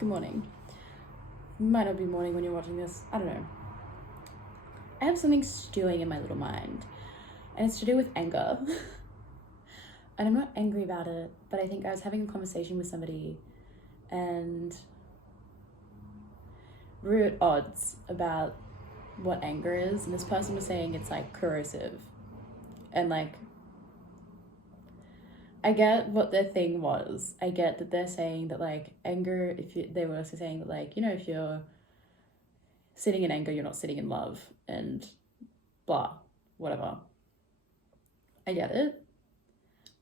Good morning. Might not be morning when you're watching this. I don't know. I have something stewing in my little mind, and it's to do with anger. And I'm not angry about it, but I think I was having a conversation with somebody and we were at odds about what anger is, and this person was saying it's like corrosive. And like, I get what their thing was. I get that they're saying that like anger, they were also saying that like, you know, if you're sitting in anger, you're not sitting in love and blah, whatever. I get it.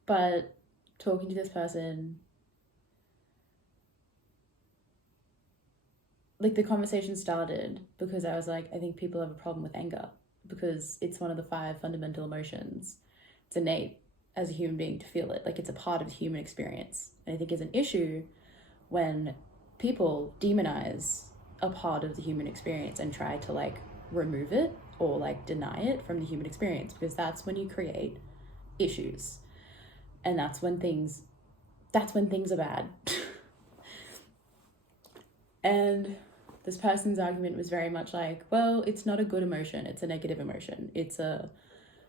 But talking to this person, like the conversation started because I was like, I think people have a problem with anger because it's one of the 5 fundamental emotions. It's innate as a human being to feel it. Like it's a part of the human experience. And I think it's an issue when people demonize a part of the human experience and try to like remove it or like deny it from the human experience, because that's when you create issues. And that's when things are bad. And this person's argument was very much like, well, it's not a good emotion, it's a negative emotion. It's a,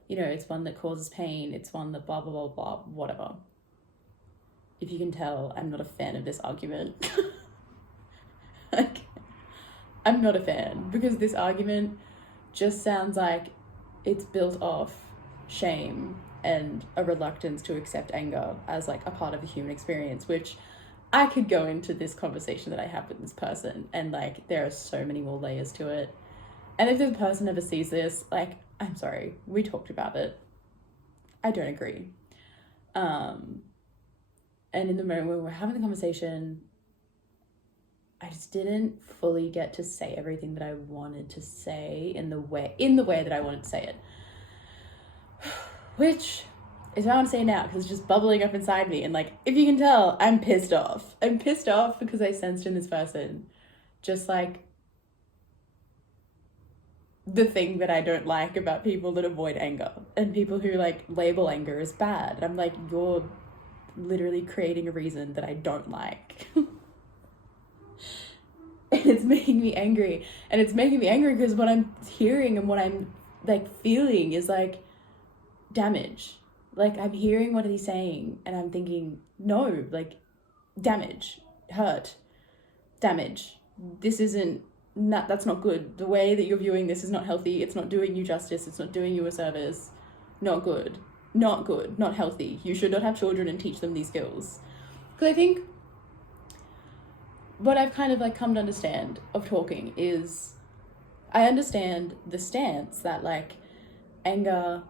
you know, it's one that causes pain, it's one that blah, blah, blah, blah, whatever. If you can tell, I'm not a fan of this argument. Like, I'm not a fan, because this argument just sounds like it's built off shame and a reluctance to accept anger as like a part of the human experience, which I could go into this conversation that I have with this person, and like there are so many more layers to it. And if this person ever sees this, like, I'm sorry, we talked about it. I don't agree. And in the moment when we're having the conversation, I just didn't fully get to say everything that I wanted to say in the way that I wanted to say it. Which is what I want to say now, because it's just bubbling up inside me. And like, if you can tell, I'm pissed off. I'm pissed off because I sensed in this person just like the thing that I don't like about people that avoid anger and people who like label anger as bad. And I'm like, you're literally creating a reason that I don't like. And it's making me angry. And it's making me angry because what I'm hearing and what I'm like feeling is like damage. Like I'm hearing what he's saying and I'm thinking, no, like damage, hurt, damage. This isn't, that's not good. The way that you're viewing this is not healthy. It's not doing you justice. It's not doing you a service. Not good, not healthy. You should not have children and teach them these skills. Because I think what I've kind of like come to understand of talking is I understand the stance that like anger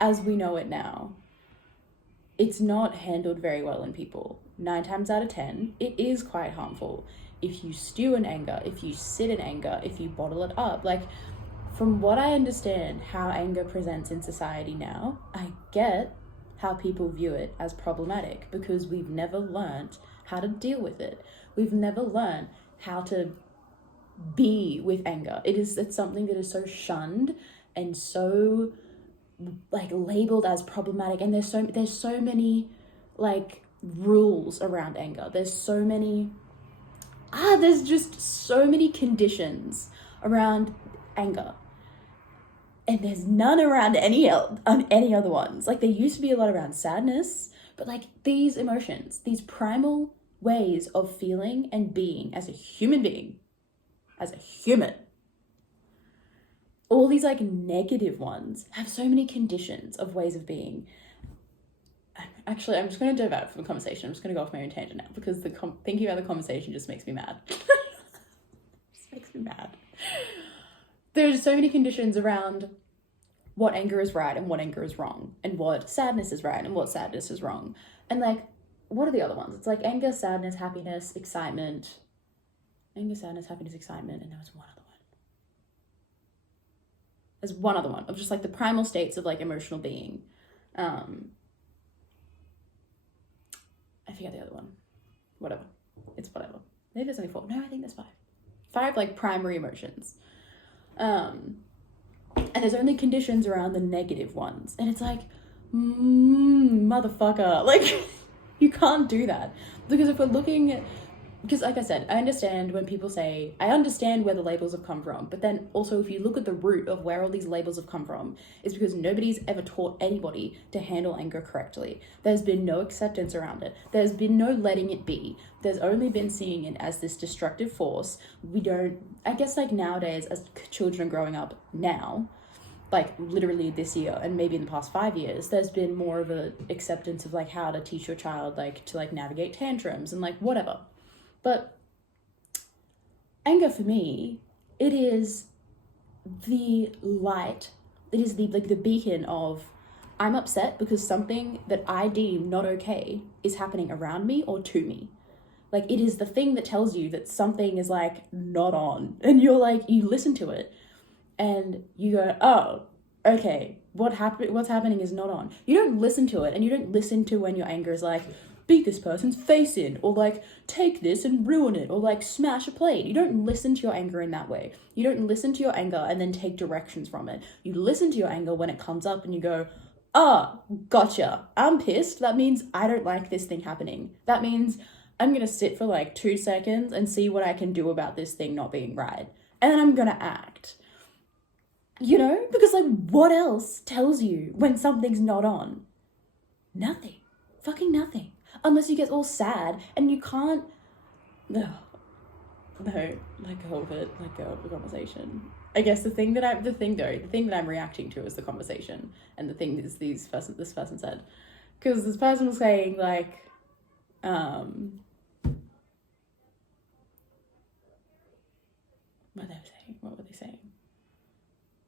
as we know it now, it's not handled very well in people. 9 times out of 10, it is quite harmful. If you stew in anger, if you sit in anger, if you bottle it up, like from what I understand how anger presents in society now, I get how people view it as problematic because we've never learned how to deal with it. We've never learned how to be with anger. It's something that is so shunned and so like labeled as problematic, and there's so many like rules around anger. There's just so many conditions around anger, and there's none around any other ones. Like there used to be a lot around sadness, but like these emotions, these primal ways of feeling and being as a human being, as a human, all these like negative ones have so many conditions of ways of being. Actually, I'm just going to divert from the conversation. I'm just going to go off my own tangent now because thinking about the conversation just makes me mad. Just makes me mad. There's so many conditions around what anger is right and what anger is wrong, and what sadness is right and what sadness is wrong. And like, what are the other ones? It's like anger, sadness, happiness, excitement. Anger, sadness, happiness, excitement, and there was one other one. There's one other one of just like the primal states of like emotional being. I forget the other one. Whatever. It's whatever. Maybe there's only 4. No, I think there's 5. 5 like primary emotions. And there's only conditions around the negative ones. And it's like, motherfucker. Like, you can't do that. Because if we're looking because like I said, I understand when people say, I understand where the labels have come from, but then also if you look at the root of where all these labels have come from, it's because nobody's ever taught anybody to handle anger correctly. There's been no acceptance around it. There's been no letting it be. There's only been seeing it as this destructive force. We don't, I guess like nowadays as children growing up now, like literally this year and maybe in the past 5 years, there's been more of a acceptance of like how to teach your child like to like navigate tantrums and like whatever. But anger for me, it is the light, it is the like the beacon of I'm upset because something that I deem not okay is happening around me or to me. Like it is the thing that tells you that something is like not on, and you're like, you listen to it and you go, oh, okay, what's happening is not on. You don't listen to it, and you don't listen to when your anger is like, beat this person's face in, or like take this and ruin it, or like smash a plate. You don't listen to your anger in that way. You don't listen to your anger and then take directions from it. You listen to your anger when it comes up and you go, gotcha, I'm pissed. That means I don't like this thing happening. That means I'm gonna sit for like 2 seconds and see what I can do about this thing not being right, and then I'm gonna act. You know, because like what else tells you when something's not on? Nothing. Fucking nothing. Unless you get all sad and you can't. No, let go of it. Let go of the conversation. I guess the thing that I'm reacting to is the conversation, and the thing is this person said, because this person was saying like, what were they saying?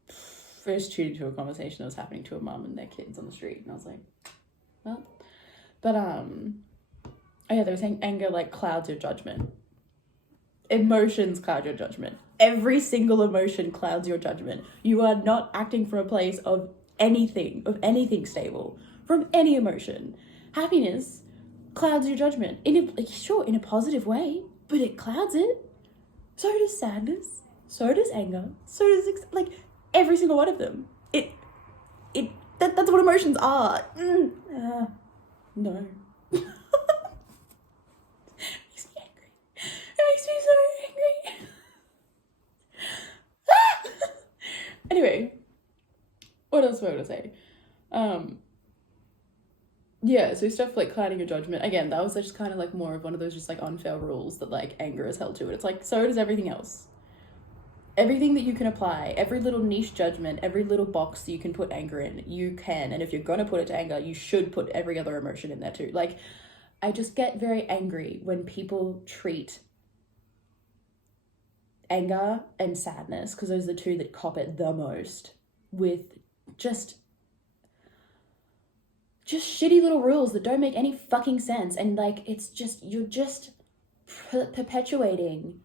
First tuned to a conversation that was happening to a mum and their kids on the street, and I was like, well. But, oh yeah, they were saying anger, like, clouds your judgment. Emotions cloud your judgment. Every single emotion clouds your judgment. You are not acting from a place of anything stable, from any emotion. Happiness clouds your judgment. In a positive way, but it clouds it. So does sadness. So does anger. So does, like, every single one of them. That's what emotions are. No. It makes me angry. It makes me so angry. Anyway, what else was I going to say? Yeah, so stuff like clouding your judgment. Again, that was just kind of like more of one of those just like unfair rules that like anger is held to. And it's like, so does everything else. Everything that you can apply, every little niche judgment, every little box that you can put anger in, you can. And if you're going to put it to anger, you should put every other emotion in there too. Like, I just get very angry when people treat anger and sadness, because those are the two that cop it the most, with just shitty little rules that don't make any fucking sense. And like, it's just, you're just perpetuating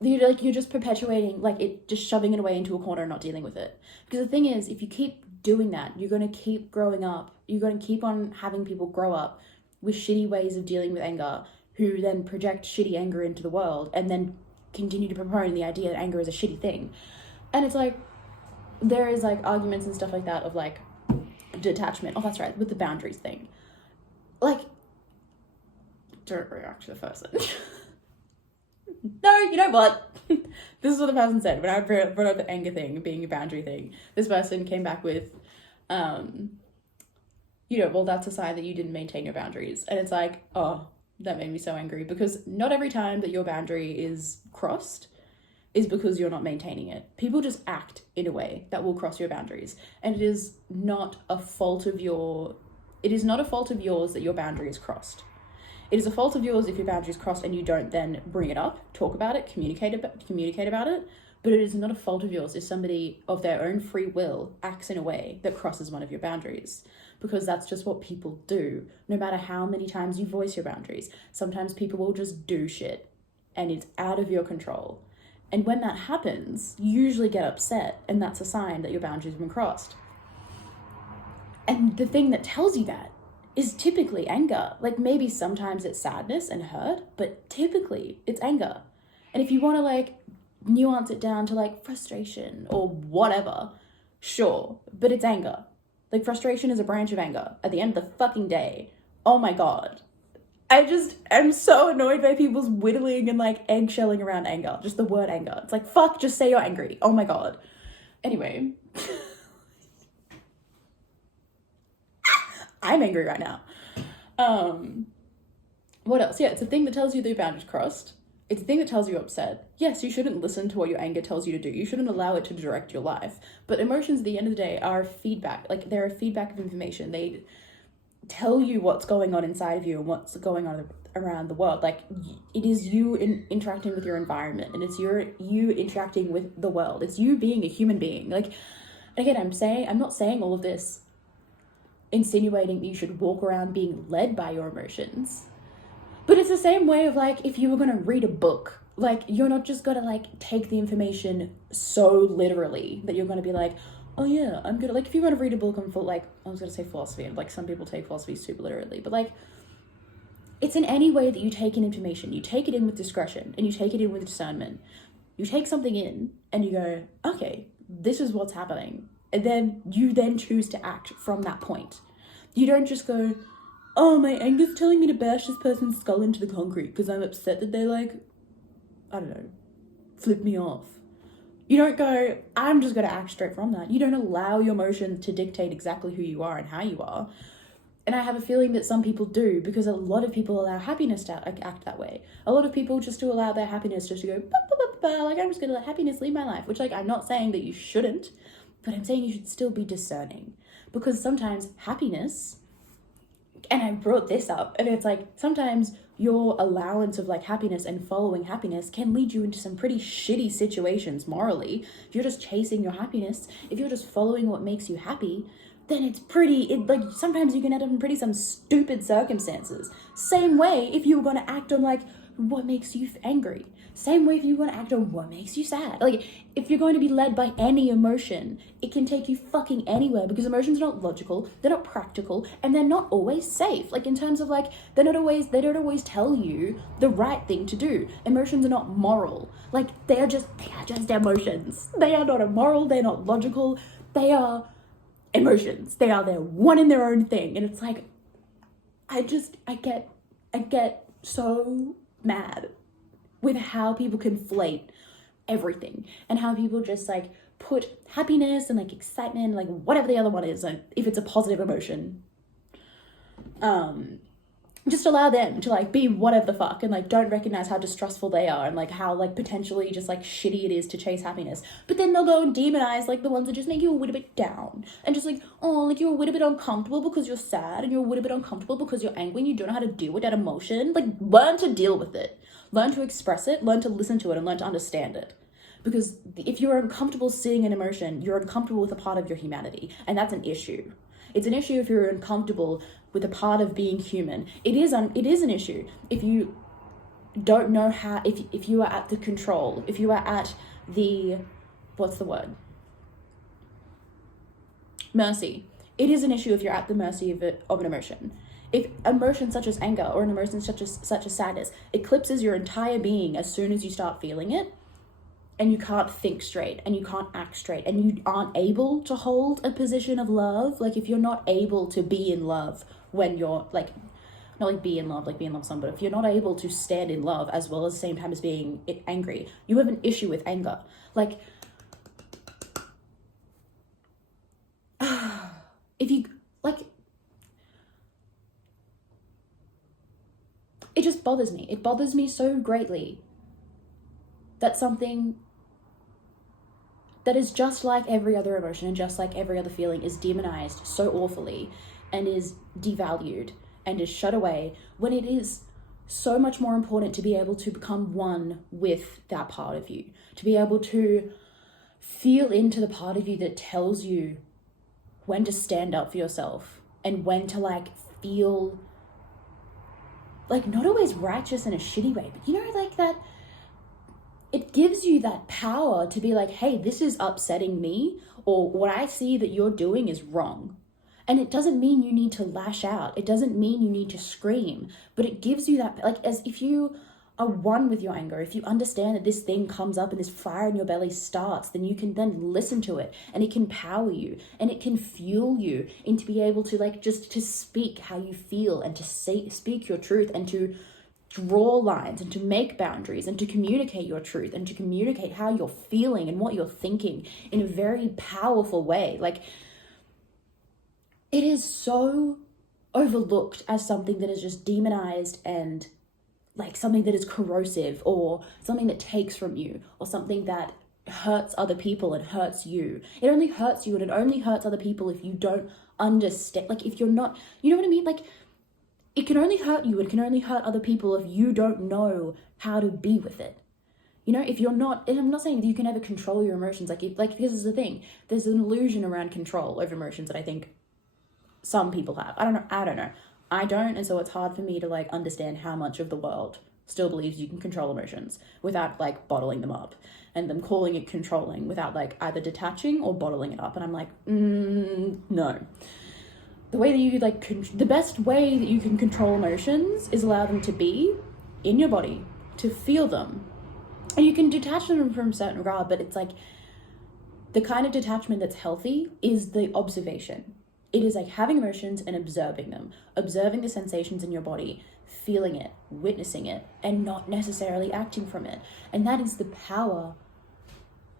like it, just shoving it away into a corner and not dealing with it. Because the thing is, if you keep doing that, you're going to keep growing up. You're going to keep on having people grow up with shitty ways of dealing with anger, who then project shitty anger into the world and then continue to promote the idea that anger is a shitty thing. And it's like, there is like arguments and stuff like that of like detachment. Oh, that's right, with the boundaries thing. Like, don't react to the person. No, you know what? This is what the person said when I brought up the anger thing being a boundary thing. This person came back with, well, that's a sign that you didn't maintain your boundaries. And it's like, oh, that made me so angry, because not every time that your boundary is crossed is because you're not maintaining it. People just act in a way that will cross your boundaries. And it is not a fault of yours that your boundary is crossed. It is a fault of yours if your boundary is crossed and you don't then bring it up, talk about it, communicate about it. But it is not a fault of yours if somebody of their own free will acts in a way that crosses one of your boundaries, because that's just what people do. No matter how many times you voice your boundaries, sometimes people will just do shit and it's out of your control. And when that happens, you usually get upset, and that's a sign that your boundaries have been crossed. And the thing that tells you that is typically anger. Like, maybe sometimes it's sadness and hurt, but typically it's anger. And if you want to like nuance it down to like frustration or whatever, sure, but it's anger. Like, frustration is a branch of anger. At the end of the fucking day, oh my God, I just am so annoyed by people's whittling and like eggshelling around anger. Just the word anger. It's like, fuck, just say you're angry. Oh my god. Anyway. I'm angry right now. What else? Yeah, it's a thing that tells you the boundaries crossed. It's a thing that tells you you're upset. Yes, you shouldn't listen to what your anger tells you to do. You shouldn't allow it to direct your life. But emotions at the end of the day are feedback. Like, they're a feedback of information. They tell you what's going on inside of you and what's going on around the world. Like, it is you interacting with your environment, and it's you interacting with the world. It's you being a human being. Like, again, I'm not saying all of this insinuating that you should walk around being led by your emotions. But it's the same way of like, if you were going to read a book, like, you're not just going to like take the information so literally that you're going to be like, oh yeah, I'm gonna, like, if you're going to read a book on like, I was going to say philosophy, and like some people take philosophy super literally, but like, it's in any way that you take in information, you take it in with discretion and you take it in with discernment. You take something in and you go, okay, this is what's happening. And then you then choose to act from that point. You don't just go, oh, my anger's telling me to bash this person's skull into the concrete because I'm upset that they, like, I don't know, flip me off. You don't go, I'm just going to act straight from that. You don't allow your emotions to dictate exactly who you are and how you are. And I have a feeling that some people do, because a lot of people allow happiness to act that way. A lot of people just to allow their happiness just to go, bah, bah, bah, bah, like, I'm just going to let happiness lead my life. Which, like, I'm not saying that you shouldn't, but I'm saying you should still be discerning. Because sometimes happiness, and I brought this up, and it's like, sometimes your allowance of like happiness and following happiness can lead you into some pretty shitty situations morally. If you're just chasing your happiness, if you're just following what makes you happy, then it's like, sometimes you can end up in some stupid circumstances. Same way if you were going to act on like what makes you angry. Same way if you want to act on what makes you sad. Like, if you're going to be led by any emotion, it can take you fucking anywhere, because emotions are not logical, they're not practical, and they're not always safe. Like, in terms of like, they don't always tell you the right thing to do. Emotions are not moral. Like, they are just emotions. They are not immoral, they're not logical, they are emotions. They're one in their own thing. And it's like, I get so mad with how people conflate everything, and how people just like put happiness and like excitement, like whatever the other one is, like, if it's a positive emotion, just allow them to like be whatever the fuck, and like don't recognize how distrustful they are, and like how like potentially just like shitty it is to chase happiness. But then they'll go and demonize like the ones that just make you a little bit down, and just like, oh, like you're a little bit uncomfortable because you're sad, and you're a little bit uncomfortable because you're angry and you don't know how to deal with that emotion. Like, learn to deal with it, learn to express it, learn to listen to it, and learn to understand it. Because if you're uncomfortable seeing an emotion, you're uncomfortable with a part of your humanity, and that's an issue. It's an issue if you're uncomfortable with a part of being human. It is an issue if you don't know how, if you are at the control, if you are at the, what's the word? Mercy. It is an issue if you're at the mercy of an emotion. If emotion such as anger, or an emotion such as sadness eclipses your entire being as soon as you start feeling it, and you can't think straight, and you can't act straight, and you aren't able to hold a position of love, like if you're not able to be in love when you're like, not like be in love with someone, but if you're not able to stand in love as well as the same time as being angry, you have an issue with anger. Like, if you, like, it just bothers me. It bothers me so greatly that something that is just like every other emotion and just like every other feeling is demonized so awfully, and is devalued and is shut away, when it is so much more important to be able to become one with that part of you, to be able to feel into the part of you that tells you when to stand up for yourself, and when to like feel like, not always righteous in a shitty way, but you know, like that, it gives you that power to be like, hey, this is upsetting me, or what I see that you're doing is wrong. And it doesn't mean you need to lash out. It doesn't mean you need to scream, but it gives you that, like, as if you are one with your anger, if you understand that this thing comes up and this fire in your belly starts, then you can then listen to it, and it can power you, and it can fuel you into be able to like just to speak how you feel, and to speak your truth, and to draw lines, and to make boundaries, and to communicate your truth, and to communicate how you're feeling and what you're thinking in a very powerful way. Like, it is so overlooked as something that is just demonized, and like something that is corrosive, or something that takes from you, or something that hurts other people and hurts you. It only hurts you, and it only hurts other people if you don't understand. Like, if you're not, you know what I mean? Like, it can only hurt you, it can only hurt other people if you don't know how to be with it. You know, if you're not, and I'm not saying that you can ever control your emotions, because this is the thing, there's an illusion around control over emotions that I think some people have. I don't know. I don't, and so it's hard for me to like understand how much of the world still believes you can control emotions without like bottling them up, and them calling it controlling without like either detaching or bottling it up. And I'm like, no. The way that you like, the best way that you can control emotions is allow them to be in your body, to feel them. And you can detach them from a certain regard, but it's like the kind of detachment that's healthy is the observation. It is like having emotions and observing them, observing the sensations in your body, feeling it, witnessing it, and not necessarily acting from it. And that is the power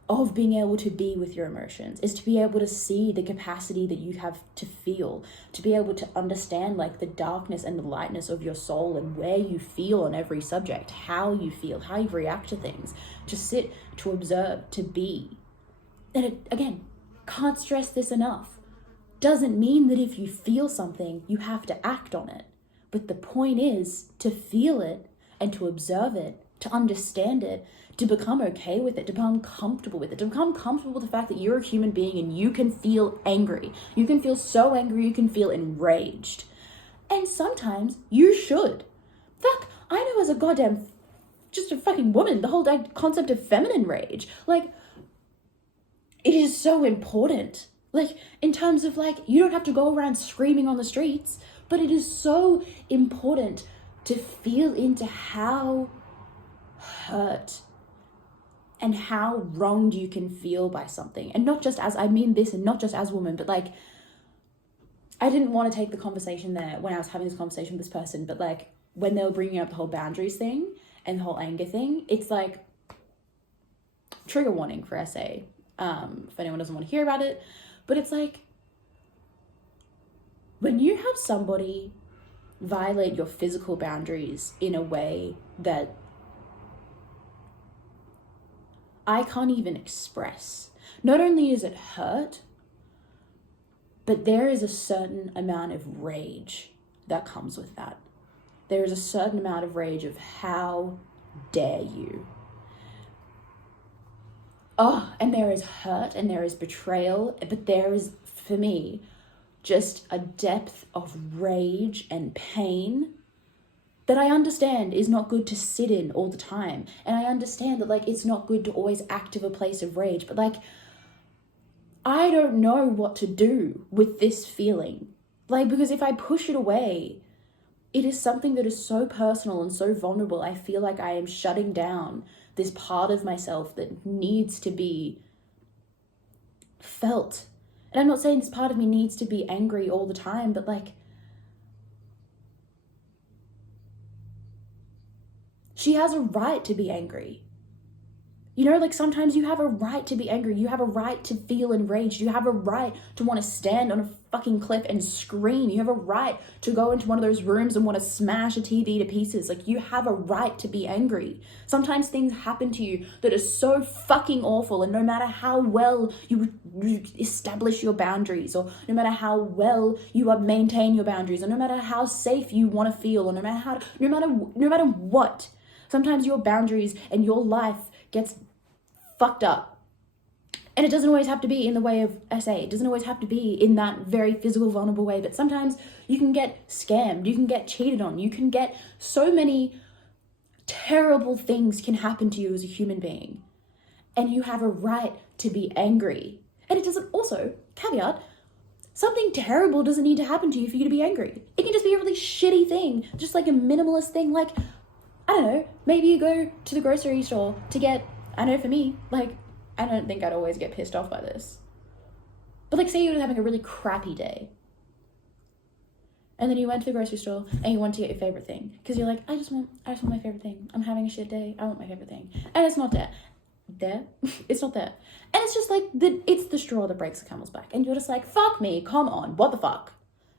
of being able to be with your emotions, is to be able to see the capacity that you have to feel, to be able to understand like the darkness and the lightness of your soul, and where you feel on every subject, how you feel, how you react to things, to sit, to observe, to be. And it, again, can't stress this enough. Doesn't mean that if you feel something, you have to act on it. But the point is to feel it, and to observe it, to understand it, to become okay with it, to become comfortable with it, to become comfortable with the fact that you're a human being and you can feel angry. You can feel so angry, you can feel enraged. And sometimes you should. Fuck, I know as a goddamn, just a fucking woman, the whole concept of feminine rage. Like, it is so important. Like, in terms of like, you don't have to go around screaming on the streets, but it is so important to feel into how hurt and how wronged you can feel by something. And not just as, I mean this, and not just as a woman, but like, I didn't want to take the conversation there when I was having this conversation with this person, but like, when they were bringing up the whole boundaries thing and the whole anger thing, it's like, trigger warning for SA, if anyone doesn't want to hear about it. But it's like, when you have somebody violate your physical boundaries in a way that I can't even express, not only is it hurt, but there is a certain amount of rage that comes with that. There is a certain amount of rage of how dare you. Oh, and there is hurt, and there is betrayal, but there is, for me, just a depth of rage and pain that I understand is not good to sit in all the time. And I understand that like, it's not good to always act of a place of rage, but like, I don't know what to do with this feeling. Like, because if I push it away, it is something that is so personal and so vulnerable. I feel like I am shutting down this part of myself that needs to be felt. And I'm not saying this part of me needs to be angry all the time, but like, she has a right to be angry. You know, like sometimes you have a right to be angry. You have a right to feel enraged. You have a right to want to stand on a fucking cliff and scream. You have a right to go into one of those rooms and want to smash a TV to pieces. Like, you have a right to be angry. Sometimes things happen to you that are so fucking awful, and no matter how well you establish your boundaries, or no matter how well you maintain your boundaries, or no matter how safe you want to feel, or no matter what, sometimes your boundaries and your life gets fucked up. And it doesn't always have to be in the way of SA. It doesn't always have to be in that very physical, vulnerable way. But sometimes you can get scammed. You can get cheated on. You can get so many terrible things can happen to you as a human being. And you have a right to be angry. And it doesn't, also, caveat, something terrible doesn't need to happen to you for you to be angry. It can just be a really shitty thing. Just like a minimalist thing. Like, I don't know, maybe you go to the grocery store to get, I know for me, like, I don't think I'd always get pissed off by this. But like, say you were having a really crappy day. And then you went to the grocery store and you want to get your favorite thing. Because you're like, I just want my favorite thing. I'm having a shit day. I want my favorite thing. And it's not there. It's not there. And it's just like, it's the straw that breaks the camel's back. And you're just like, fuck me, come on, what the fuck?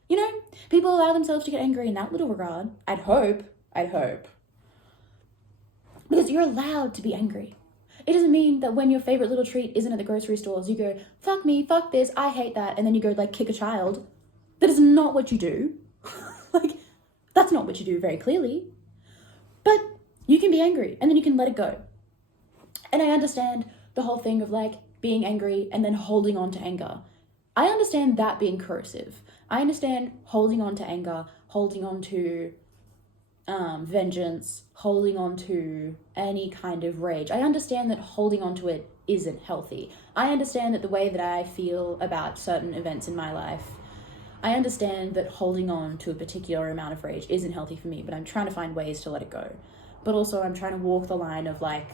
You know, people allow themselves to get angry in that little regard. I'd hope. Because you're allowed to be angry. It doesn't mean that when your favorite little treat isn't at the grocery stores, you go, fuck me, fuck this, I hate that. And then you go like kick a child. That is not what you do. Like, that's not what you do very clearly. But you can be angry and then you can let it go. And I understand the whole thing of like being angry and then holding on to anger. I understand that being corrosive. I understand holding on to anger, holding on to vengeance, holding on to any kind of rage. I understand that holding on to it isn't healthy. I understand that the way that I feel about certain events in my life, I understand that holding on to a particular amount of rage isn't healthy for me, but I'm trying to find ways to let it go. But also I'm trying to walk the line of like,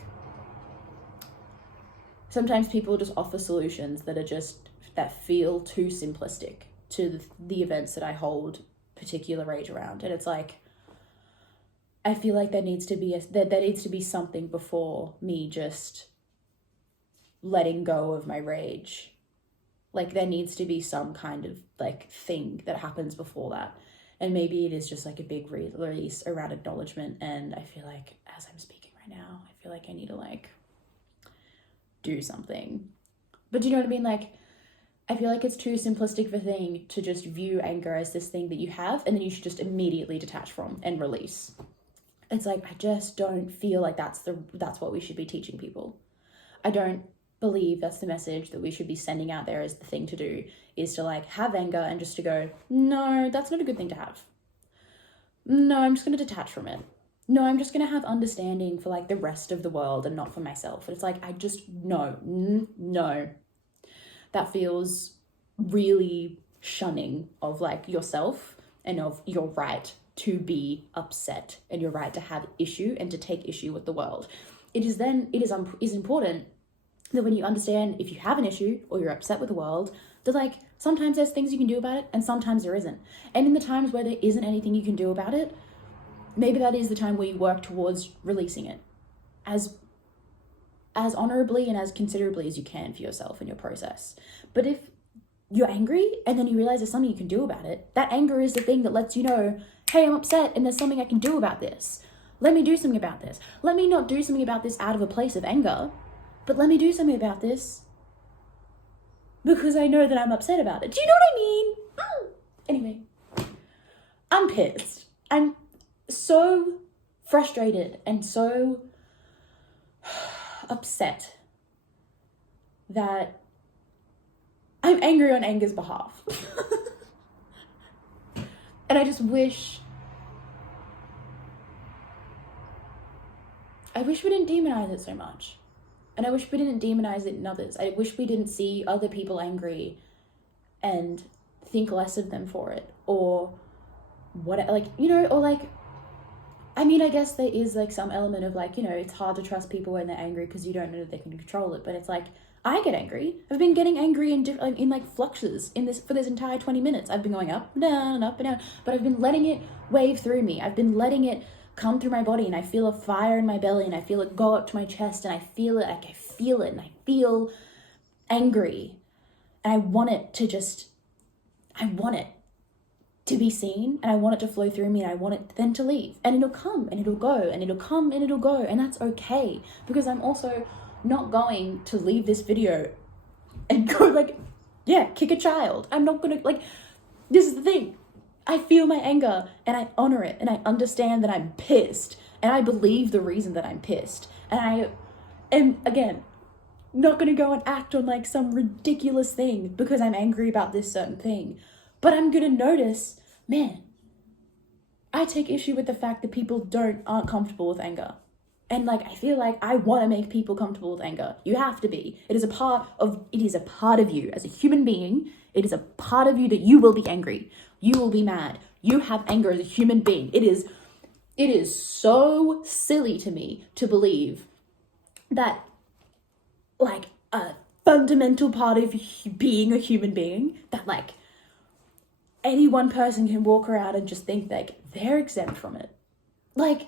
sometimes people just offer solutions that feel too simplistic to the events that I hold particular rage around. And it's like, I feel like there needs to be something before me just letting go of my rage. Like there needs to be some kind of like thing that happens before that. And maybe it is just like a big release around acknowledgement. And I feel like as I'm speaking right now, I feel like I need to like do something. But do you know what I mean? Like, I feel like it's too simplistic of a thing to just view anger as this thing that you have and then you should just immediately detach from and release. It's like, I just don't feel like that's what we should be teaching people. I don't believe that's the message that we should be sending out there as the thing to do, is to like have anger and just to go, no, that's not a good thing to have. No, I'm just going to detach from it. No, I'm just going to have understanding for like the rest of the world and not for myself. It's like, I just, no. That feels really shunning of like yourself and of your right to be upset and your right to have issue and to take issue with the world. It is important that when you understand if you have an issue or you're upset with the world, that like sometimes there's things you can do about it and sometimes there isn't. And in the times where there isn't anything you can do about it, maybe that is the time where you work towards releasing it as honorably and as considerably as you can for yourself in your process. But if you're angry and then you realize there's something you can do about it, that anger is the thing that lets you know, hey, I'm upset and there's something I can do about this. Let me do something about this. Let me not do something about this out of a place of anger, but let me do something about this because I know that I'm upset about it. Do you know what I mean? Anyway, I'm pissed. I'm so frustrated and so upset that I'm angry on anger's behalf. And I just wish we didn't demonize it so much. And I wish we didn't demonize it in others. I wish we didn't see other people angry and think less of them for it. Or what, like, you know, or like, I mean, I guess there is like some element of like, you know, it's hard to trust people when they're angry because you don't know that they can control it. But it's like, I get angry. I've been getting angry in like fluxes for this entire 20 minutes. I've been going up and down, but I've been letting it wave through me. I've been letting it come through my body and I feel a fire in my belly and I feel it go up to my chest and I feel it and I feel angry. And I want it to be seen and I want it to flow through me and I want it then to leave. And it'll come and it'll go and it'll come and it'll go. And that's okay because I'm also not going to leave this video and go like, yeah, kick a child. I'm not gonna, like, this is the thing. I feel my anger and I honor it and I understand that I'm pissed and I believe the reason that I'm pissed. And I am, again, not gonna go and act on like some ridiculous thing because I'm angry about this certain thing. But I'm gonna notice, man, I take issue with the fact that people aren't comfortable with anger. And like, I feel like I want to make people comfortable with anger. You have to be. It is a part of you as a human being. It is a part of you that you will be angry. You will be mad. You have anger as a human being. It is It is so silly to me to believe that, like, a fundamental part of being a human being, that, like, any one person can walk around and just think, like, they're exempt from it. Like,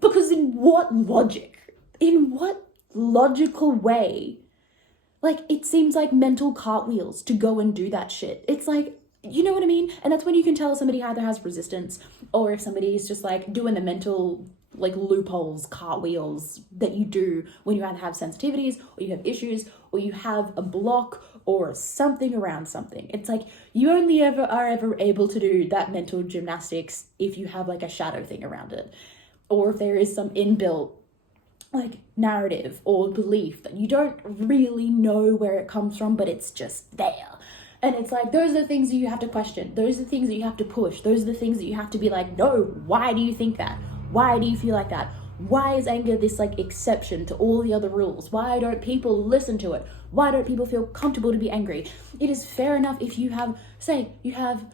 because in what logic? In what logical way? Like, it seems like mental cartwheels to go and do that shit. It's like, you know what I mean? And that's when you can tell somebody either has resistance, or if somebody's just like doing the mental, like, loopholes, cartwheels that you do when you either have sensitivities, or you have issues, or you have a block or something around something. It's like you only are ever able to do that mental gymnastics if you have like a shadow thing around it, or if there is some inbuilt like narrative or belief that you don't really know where it comes from, but it's just there. And it's like, those are the things that you have to question. Those are the things that you have to push. Those are the things that you have to be like, no, why do you think that? Why do you feel like that? Why is anger this like exception to all the other rules? Why don't people listen to it? Why don't people feel comfortable to be angry? It is fair enough if you have, say, you have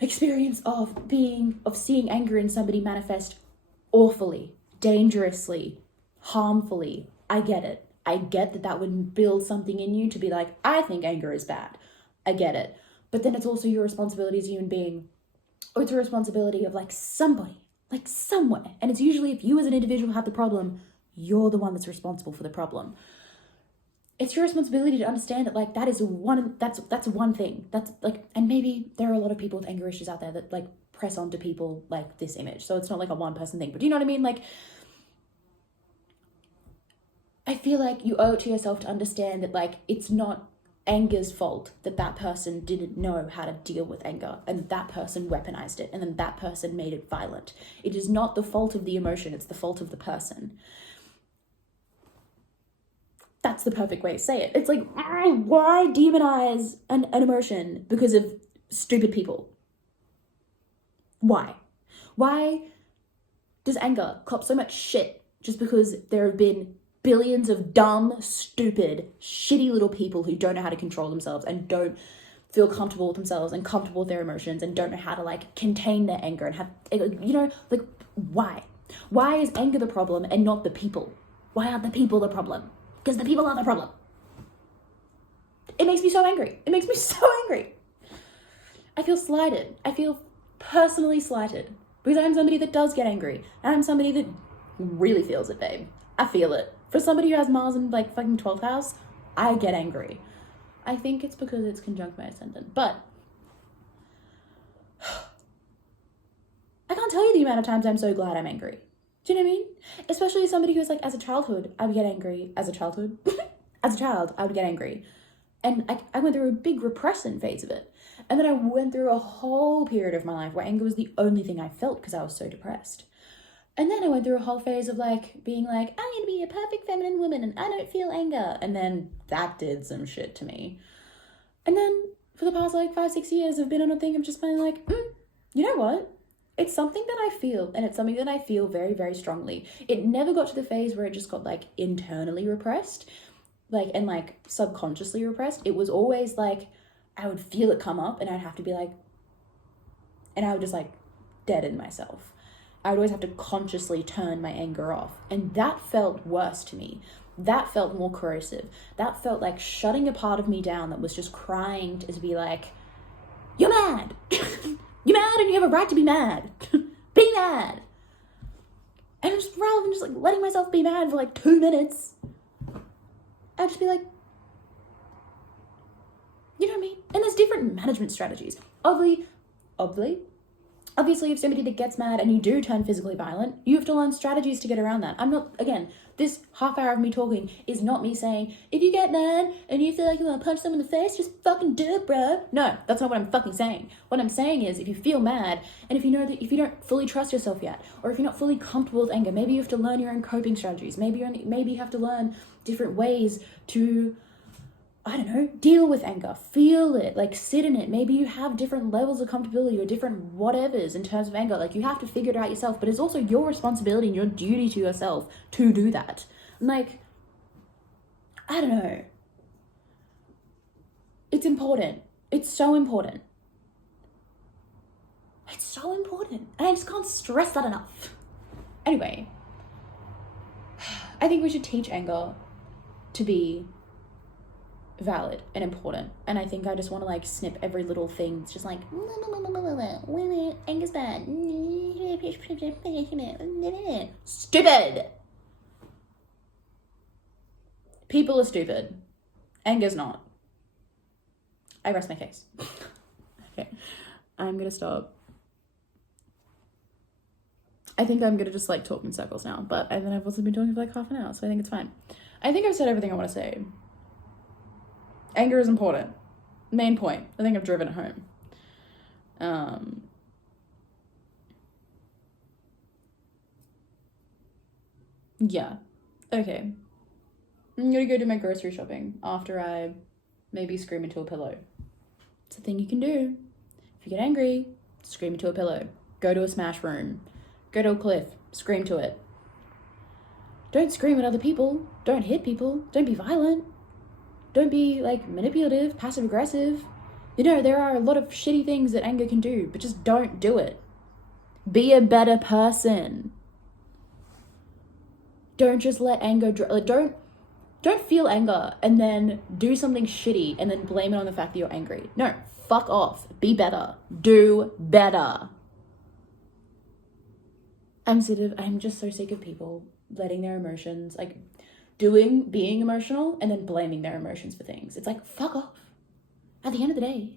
experience of seeing anger in somebody manifest awfully, dangerously, harmfully. I get it. I get that that would build something in you to be like, I think anger is bad. I get it. But then it's also your responsibility as a human being, or it's a responsibility of like somebody, like somewhere. And it's usually if you as an individual have the problem, you're the one that's responsible for the problem. It's your responsibility to understand that like that's one thing. That's like, and maybe there are a lot of people with anger issues out there that like press onto people like this image. So it's not like a one person thing, but do you know what I mean? Like, I feel like you owe it to yourself to understand that like it's not anger's fault that that person didn't know how to deal with anger and that person weaponized it and then that person made it violent. It is not the fault of the emotion, it's the fault of the person. That's the perfect way to say it. It's like, why demonize an emotion because of stupid people? Why? Why does anger cop so much shit just because there have been billions of dumb, stupid, shitty little people who don't know how to control themselves and don't feel comfortable with themselves and comfortable with their emotions and don't know how to like contain their anger and have, you know, like, why? Why is anger the problem and not the people? Why aren't the people the problem? Because the people are the problem. It makes me so angry. It makes me so angry. I feel slighted. I feel personally slighted because I'm somebody that does get angry. And I'm somebody that really feels it, babe. I feel it. For somebody who has Mars in like fucking 12th house, I get angry. I think it's because it's conjunct my ascendant. But I can't tell you the amount of times I'm so glad I'm angry. Do you know what I mean? Especially as somebody who's like, as a childhood, I would get angry. As a childhood? As a child, I would get angry. And I went through a big repression phase of it. And then I went through a whole period of my life where anger was the only thing I felt because I was so depressed. And then I went through a whole phase of like being like, I'm going to be a perfect feminine woman and I don't feel anger. And then that did some shit to me. And then for the past like 5-6 years, I've been on a thing of just kind of like, you know what? It's something that I feel, and it's something that I feel very, very strongly. It never got to the phase where it just got like internally repressed, like, and like subconsciously repressed. It was always like, I would feel it come up and I'd have to be like, and I would just like deaden myself. I would always have to consciously turn my anger off. And that felt worse to me. That felt more corrosive. That felt like shutting a part of me down that was just crying to be like, you're mad. You're mad and you have a right to be mad. Be mad. And just rather than just like letting myself be mad for like 2 minutes, I'd just be like, you know what I mean? And there's different management strategies. Obviously, if somebody that gets mad and you do turn physically violent, you have to learn strategies to get around that. I'm not, again, this half hour of me talking is not me saying, if you get mad and you feel like you want to punch someone in the face, just fucking do it, bro. No, that's not what I'm fucking saying. What I'm saying is, if you feel mad and if you know that if you don't fully trust yourself yet, or if you're not fully comfortable with anger, maybe you have to learn your own coping strategies. Maybe you have to learn different ways to, I don't know, deal with anger, feel it, like sit in it. Maybe you have different levels of comfortability or different whatevers in terms of anger. Like you have to figure it out yourself, but it's also your responsibility and your duty to yourself to do that. And like, I don't know. It's important. It's so important. It's so important. And I just can't stress that enough. Anyway, I think we should teach anger to be valid and important. And I think I just want to like snip every little thing. It's just like, anger's bad. Stupid. People are stupid. Anger's not. I rest my case. Okay. I'm gonna stop. I think I'm gonna just like talk in circles now, and then I've also been talking for like half an hour, so I think it's fine. I think I've said everything I want to say. Anger is important. Main point. I think I've driven it home. Yeah. Okay. I'm gonna go do my grocery shopping after I maybe scream into a pillow. It's a thing you can do. If you get angry, scream into a pillow. Go to a smash room. Go to a cliff. Scream to it. Don't scream at other people. Don't hit people. Don't be violent. Don't be like manipulative, passive aggressive. You know, there are a lot of shitty things that anger can do, but just don't do it. Be a better person. Don't just let anger don't feel anger and then do something shitty and then blame it on the fact that you're angry. No, fuck off. Be better. Do better. I'm just so sick of people letting their emotions, like being emotional and then blaming their emotions for things. It's like, fuck off. At the end of the day,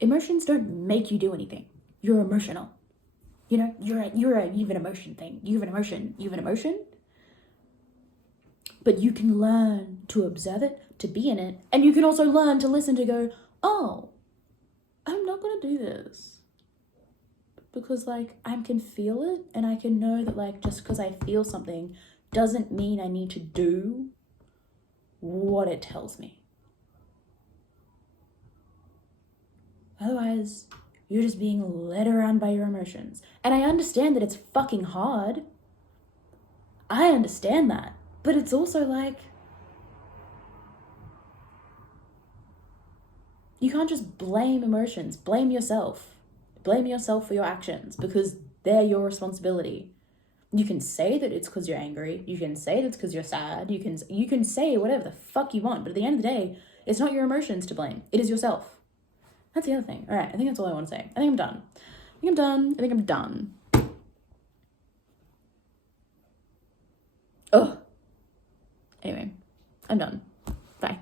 emotions don't make you do anything. You're emotional. You know, you have an emotion thing. You have an emotion. But you can learn to observe it, to be in it, and you can also learn to listen to go, oh, I'm not gonna do this. Because like I can feel it and I can know that like just because I feel something doesn't mean I need to do what it tells me. Otherwise, you're just being led around by your emotions. And I understand that it's fucking hard. I understand that. But it's also like, you can't just blame emotions. Blame yourself. Blame yourself for your actions because they're your responsibility. You can say that it's because you're angry. You can say that it's because you're sad. You can say whatever the fuck you want. But at the end of the day, it's not your emotions to blame. It is yourself. That's the other thing. All right, I think that's all I want to say. I think I'm done. I think I'm done. Ugh. Anyway, I'm done. Bye.